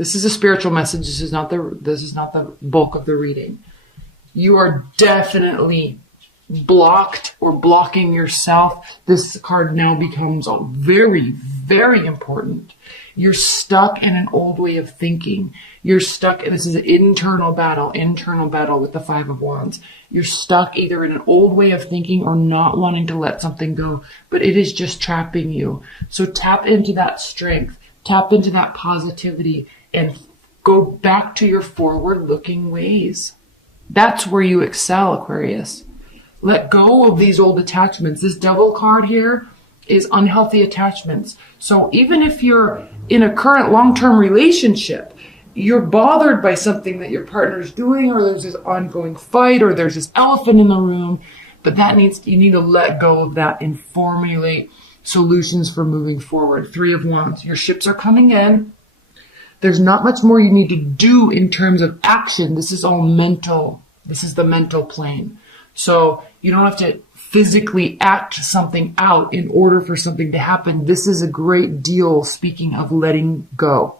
This is a spiritual message. This is not the bulk of the reading. You are definitely blocked or blocking yourself. This card now becomes very, very important. You're stuck in an old way of thinking. You're stuck, and this is an internal battle with the Five of Wands. You're stuck either in an old way of thinking or not wanting to let something go, but it is just trapping you. So tap into that strength, tap into that positivity, and go back to your forward-looking ways. That's where you excel, Aquarius. Let go of these old attachments. This Devil card here is unhealthy attachments. So even if you're in a current long-term relationship, you're bothered by something that your partner's doing, or there's this ongoing fight, or there's this elephant in the room, but you need to let go of that and formulate solutions for moving forward. Three of Wands. Your ships are coming in. There's not much more you need to do in terms of action. This is all mental. This is the mental plane. So you don't have to physically act something out in order for something to happen. This is a great deal, speaking of letting go.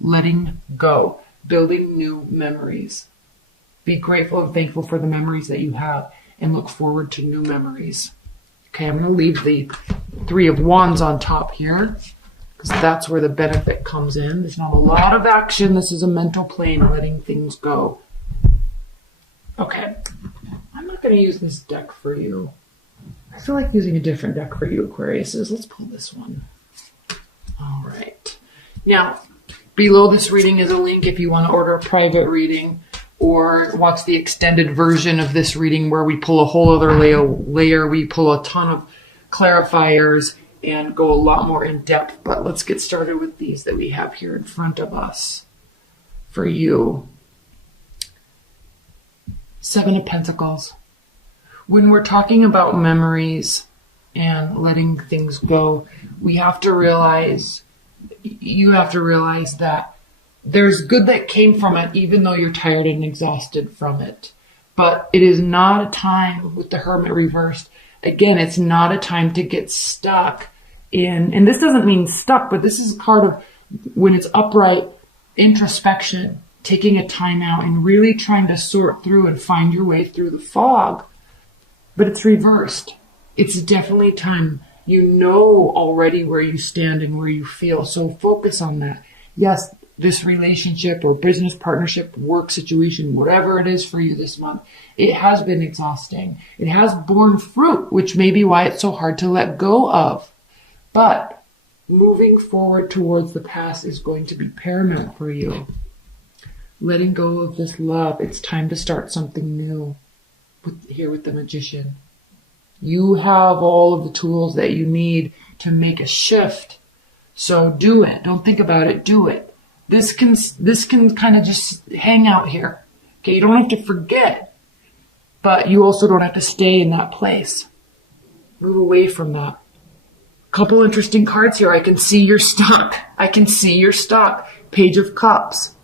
Letting go. Building new memories. Be grateful and thankful for the memories that you have and look forward to new memories. Okay, I'm going to leave the Three of Wands on top here because that's where the benefit comes in. There's not a lot of action. This is a mental plane, letting things go. Okay. I'm not going to use this deck for you. I feel like using a different deck for you, Aquariuses. Let's pull this one. All right. Now, below this reading is a link if you want to order a private reading or watch the extended version of this reading where we pull a whole other layer. We pull a ton of clarifiers and go a lot more in depth. But let's get started with these that we have here in front of us for you. Seven of Pentacles. When we're talking about memories and letting things go, you have to realize that there's good that came from it, even though you're tired and exhausted from it. But it is not a time, with the Hermit reversed, again, it's not a time to get stuck in, and this doesn't mean stuck, but this is a card of, when it's upright, introspection, taking a time out and really trying to sort through and find your way through the fog. But it's reversed. It's definitely time. You know already where you stand and where you feel. So focus on that. Yes, this relationship or business partnership, work situation, whatever it is for you this month, it has been exhausting. It has borne fruit, which may be why it's so hard to let go of. But moving forward towards the past is going to be paramount for you. Letting go of this love. It's time to start something new. Here with the Magician. You have all of the tools that you need to make a shift. So do it. Don't think about it. Do it. This can kind of just hang out here. Okay, you don't have to forget. But you also don't have to stay in that place. Move away from that. Couple interesting cards here. I can see you're stuck. I can see you're stuck. Page of Cups.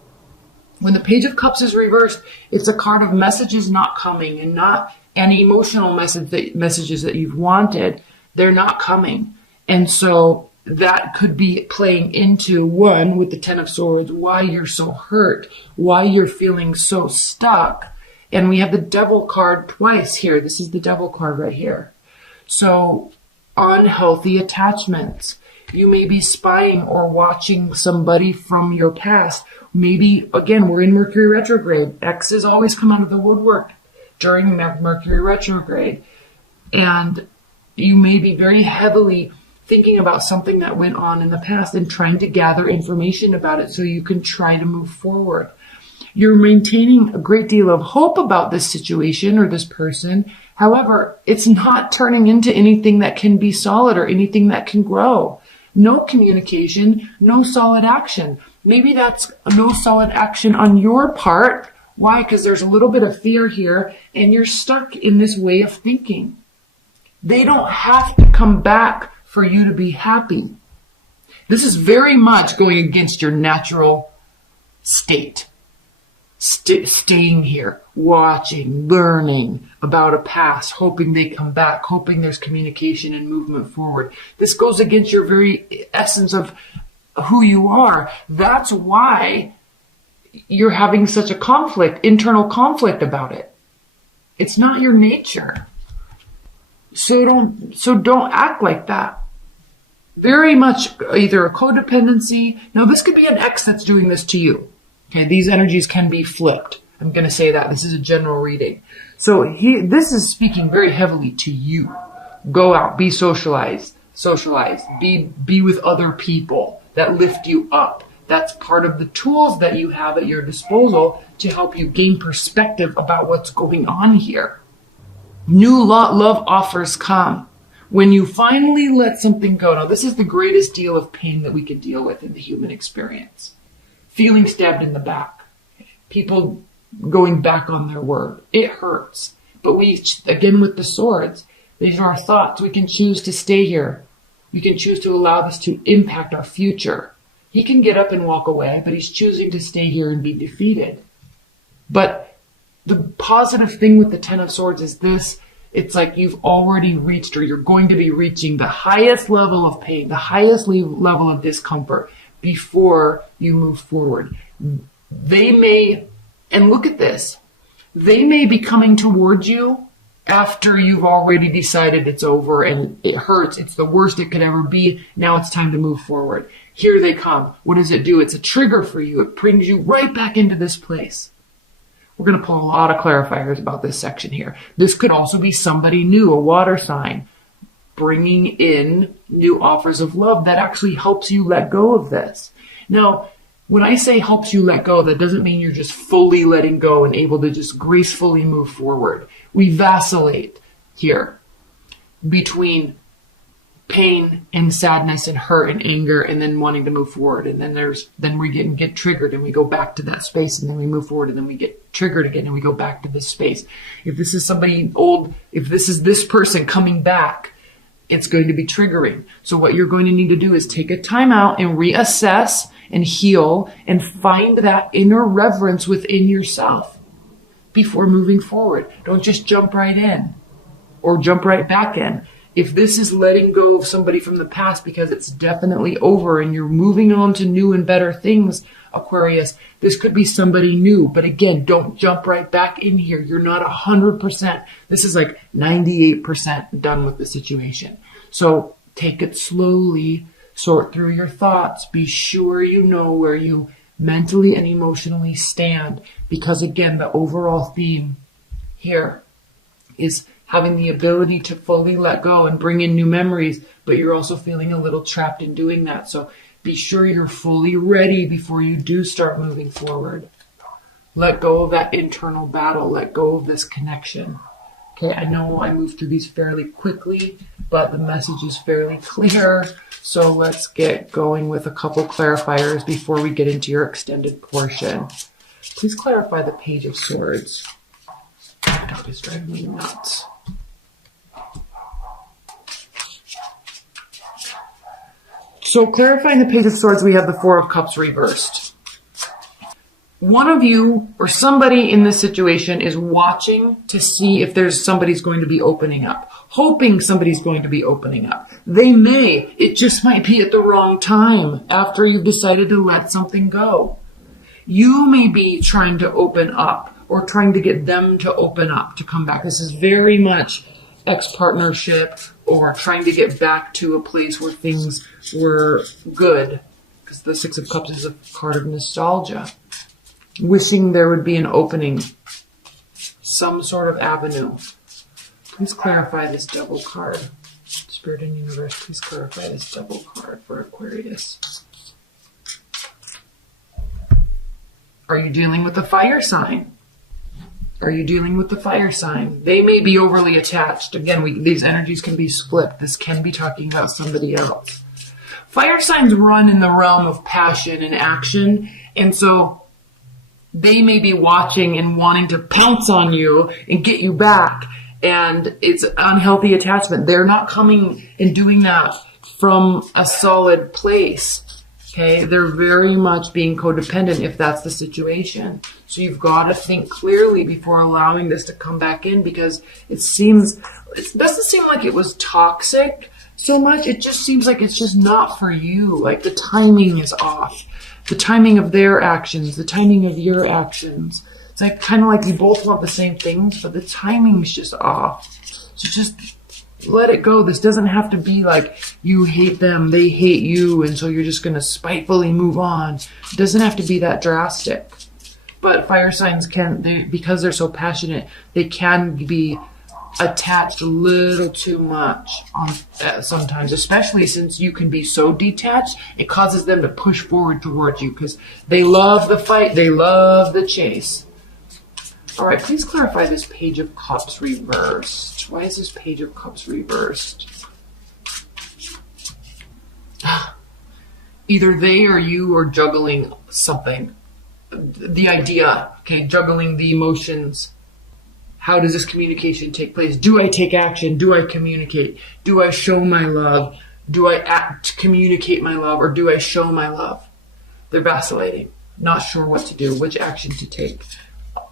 When the Page of Cups is reversed, it's a card of messages not coming, and not any emotional messages that you've wanted. They're not coming. And so that could be playing into, one, with the Ten of Swords, why you're so hurt, why you're feeling so stuck. And we have the Devil card twice here. This is the Devil card right here. So unhealthy attachments. You may be spying or watching somebody from your past. Maybe, again, we're in Mercury retrograde. Exes always come out of the woodwork during Mercury retrograde. And you may be very heavily thinking about something that went on in the past and trying to gather information about it so you can try to move forward. You're maintaining a great deal of hope about this situation or this person. However, it's not turning into anything that can be solid or anything that can grow. No communication, no solid action. Maybe that's no solid action on your part. Why? Because there's a little bit of fear here and you're stuck in this way of thinking. They don't have to come back for you to be happy. This is very much going against your natural state. Staying here, watching, learning about a past, hoping they come back, hoping there's communication and movement forward. This goes against your very essence of who you are. That's why you're having such a conflict, internal conflict about it. It's not your nature. So don't act like that. Very much either a codependency. Now this could be an ex that's doing this to you. Okay, these energies can be flipped. I'm going to say that. This is a general reading. So this is speaking very heavily to you. Go out, be socialize, be with other people that lift you up. That's part of the tools that you have at your disposal to help you gain perspective about what's going on here. New love offers come. When you finally let something go. Now, this is the greatest deal of pain that we can deal with in the human experience. Feeling stabbed in the back. People going back on their word. It hurts. But we, again with the swords, these are our thoughts. We can choose to stay here. We can choose to allow this to impact our future. He can get up and walk away, but he's choosing to stay here and be defeated. But the positive thing with the Ten of Swords is this. It's like you've already reached, or you're going to be reaching the highest level of pain, the highest level of discomfort before you move forward. They may, and look at this, they may be coming towards you after you've already decided it's over and it hurts. It's the worst it could ever be. Now it's time to move forward. Here they come. What does it do? It's a trigger for you. It brings you right back into this place. We're going to pull a lot of clarifiers about this section here. This could also be somebody new, a water sign, bringing in new offers of love that actually helps you let go of this. Now, when I say helps you let go, that doesn't mean you're just fully letting go and able to just gracefully move forward. We vacillate here between pain and sadness and hurt and anger and then wanting to move forward. And then we get triggered and we go back to that space, and then we move forward and then we get triggered again and we go back to this space. If this is somebody old, if this is this person coming back, it's going to be triggering. So what you're going to need to do is take a time out and reassess and heal and find that inner reverence within yourself before moving forward. Don't just jump right in or jump right back in. If this is letting go of somebody from the past because it's definitely over and you're moving on to new and better things, Aquarius, this could be somebody new. But again, don't jump right back in here. You're not 100%. This is like 98% done with the situation. So take it slowly, sort through your thoughts. Be sure you know where you mentally and emotionally stand. Because again, the overall theme here is having the ability to fully let go and bring in new memories, but you're also feeling a little trapped in doing that. So be sure you're fully ready before you do start moving forward. Let go of that internal battle. Let go of this connection. Okay, I know I moved through these fairly quickly, but the message is fairly clear. So let's get going with a couple clarifiers before we get into your extended portion. Please clarify the Page of Swords. My dog is driving me nuts. So clarifying the Page of Swords, we have the Four of Cups reversed. One of you or somebody in this situation is watching to see if there's somebody's going to be opening up, hoping somebody's going to be opening up. They may. It just might be at the wrong time after you've decided to let something go. You may be trying to open up or trying to get them to open up, to come back. This is very much ex-partnership or trying to get back to a place where things were good. Because the Six of Cups is a card of nostalgia. Wishing there would be an opening, some sort of avenue. Please clarify this double card. Spirit and Universe, please clarify this double card for Aquarius. Are you dealing with a fire sign? Are you dealing with the fire sign? They may be overly attached. Again, these energies can be split. This can be talking about somebody else. Fire signs run in the realm of passion and action, and so they may be watching and wanting to pounce on you and get you back, and it's unhealthy attachment. They're not coming and doing that from a solid place. Okay, they're very much being codependent if that's the situation. So you've got to think clearly before allowing this to come back in, because it doesn't seem like it was toxic so much. It just seems like it's just not for you. Like the timing is off. The timing of their actions, the timing of your actions. It's like kind of like you both want the same things, but the timing's just off. So just let it go. This doesn't have to be like you hate them, they hate you, and so you're just going to spitefully move on. It doesn't have to be that drastic. But fire signs because they're so passionate, they can be attached a little too much sometimes, especially since you can be so detached. It causes them to push forward towards you because they love the fight, they love the chase. All right, please clarify this Page of Cups reversed. Why is this Page of Cups reversed? Either they or you are juggling something. The idea, okay, juggling the emotions. How does this communication take place? Do I take action? Do I communicate? Do I show my love? Do I communicate my love, or do I show my love? They're vacillating, not sure what to do, which action to take.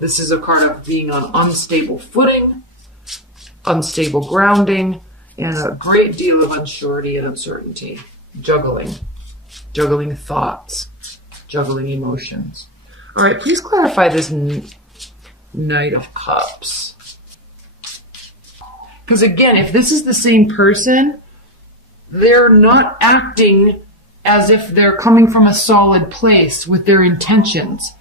This is a card of being on unstable footing, unstable grounding, and a great deal of unsurety and uncertainty. Juggling thoughts, juggling emotions. All right, please clarify this Knight of Cups. Because again, if this is the same person, they're not acting as if they're coming from a solid place with their intentions.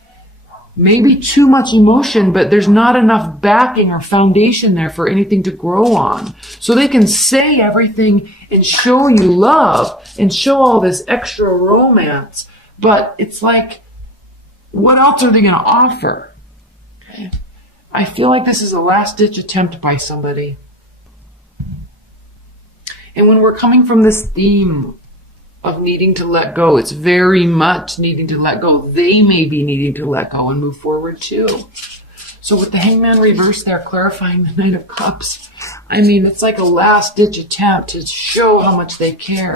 Maybe too much emotion, but there's not enough backing or foundation there for anything to grow on. So they can say everything and show you love and show all this extra romance, but it's like, what else are they going to offer? Okay. I feel like this is a last-ditch attempt by somebody. And when we're coming from this theme of needing to let go, it's very much needing to let go. They may be needing to let go and move forward too. So with the Hangman reverse there, clarifying the Knight of Cups, I mean, it's like a last-ditch attempt to show how much they care.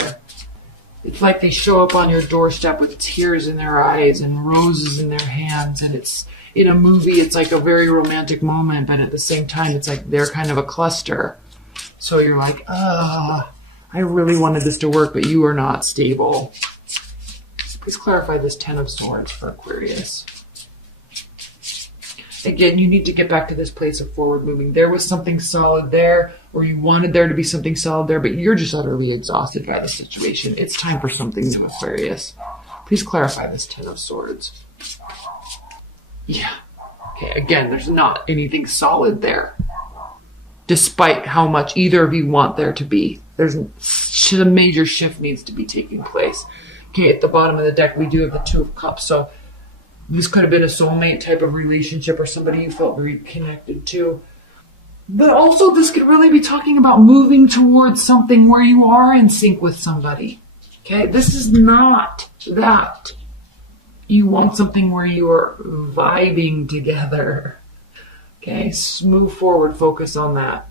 It's like they show up on your doorstep with tears in their eyes and roses in their hands, and it's in a movie, it's like a very romantic moment, but at the same time, it's like they're kind of a cluster. So you're like, I really wanted this to work, but you are not stable. Please clarify this Ten of Swords for Aquarius. Again, you need to get back to this place of forward moving. There was something solid there, or you wanted there to be something solid there, but you're just utterly exhausted by the situation. It's time for something new, Aquarius. Please clarify this Ten of Swords. Yeah. Okay, again, there's not anything solid there, despite how much either of you want there to be. There's a major shift needs to be taking place. Okay, at the bottom of the deck, we do have the Two of Cups, so this could have been a soulmate type of relationship or somebody you felt very connected to. But also this could really be talking about moving towards something where you are in sync with somebody. Okay, this is not that. You want something where you are vibing together. Okay, move forward, focus on that.